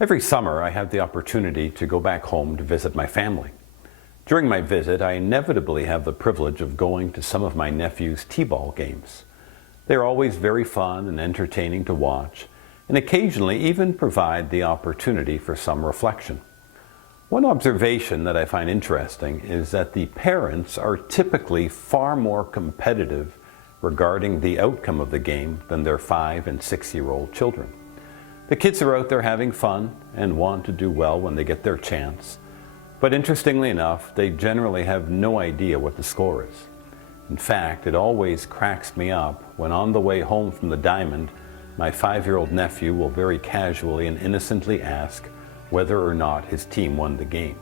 Every summer, I have the opportunity to go back home to visit my family. During my visit, I inevitably have the privilege of going to some of my nephew's t-ball games. They're always very fun and entertaining to watch, and occasionally even provide the opportunity for some reflection. One observation that I find interesting is that the parents are typically far more competitive regarding the outcome of the game than their 5- and 6-year-old children. The kids are out there having fun and want to do well when they get their chance. But interestingly enough, they generally have no idea what the score is. In fact, it always cracks me up when on the way home from the diamond, my 5-year-old nephew will very casually and innocently ask whether or not his team won the game.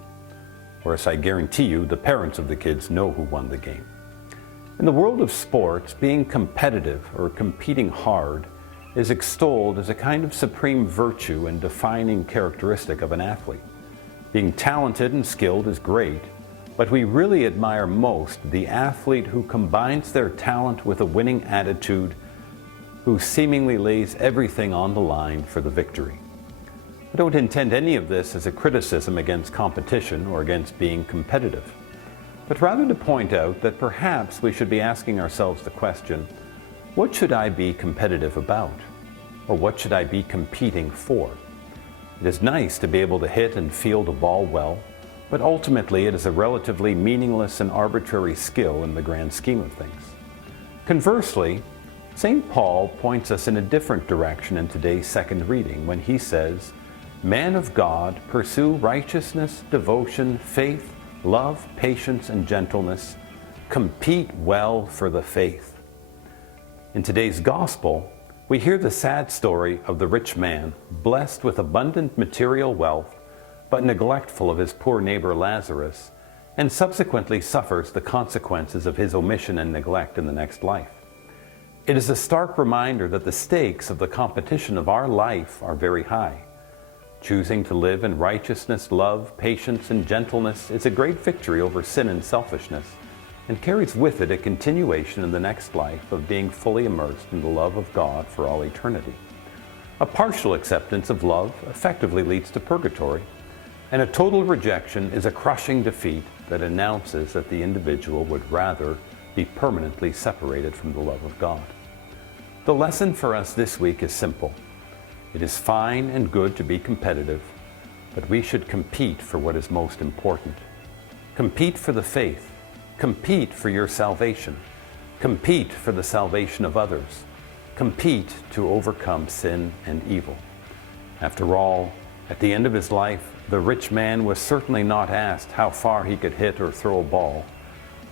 Whereas I guarantee you the parents of the kids know who won the game. In the world of sports, being competitive or competing hard is extolled as a kind of supreme virtue and defining characteristic of an athlete. Being talented and skilled is great, but we really admire most the athlete who combines their talent with a winning attitude, who seemingly lays everything on the line for the victory. I don't intend any of this as a criticism against competition or against being competitive, but rather to point out that perhaps we should be asking ourselves the question, what should I be competitive about? Or what should I be competing for? It is nice to be able to hit and field a ball well, but ultimately it is a relatively meaningless and arbitrary skill in the grand scheme of things. Conversely, St. Paul points us in a different direction in today's second reading when he says, "Man of God, pursue righteousness, devotion, faith, love, patience, and gentleness. Compete well for the faith." In today's gospel, we hear the sad story of the rich man, blessed with abundant material wealth, but neglectful of his poor neighbor Lazarus, and subsequently suffers the consequences of his omission and neglect in the next life. It is a stark reminder that the stakes of the competition of our life are very high. Choosing to live in righteousness, love, patience, and gentleness is a great victory over sin and selfishness, and carries with it a continuation in the next life of being fully immersed in the love of God for all eternity. A partial acceptance of love effectively leads to purgatory, and a total rejection is a crushing defeat that announces that the individual would rather be permanently separated from the love of God. The lesson for us this week is simple. It is fine and good to be competitive, but we should compete for what is most important. Compete for the faith. Compete for your salvation. Compete for the salvation of others. Compete to overcome sin and evil. After all, at the end of his life, the rich man was certainly not asked how far he could hit or throw a ball,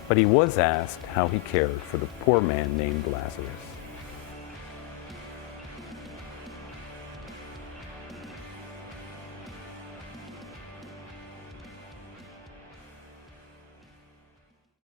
but he was asked how he cared for the poor man named Lazarus.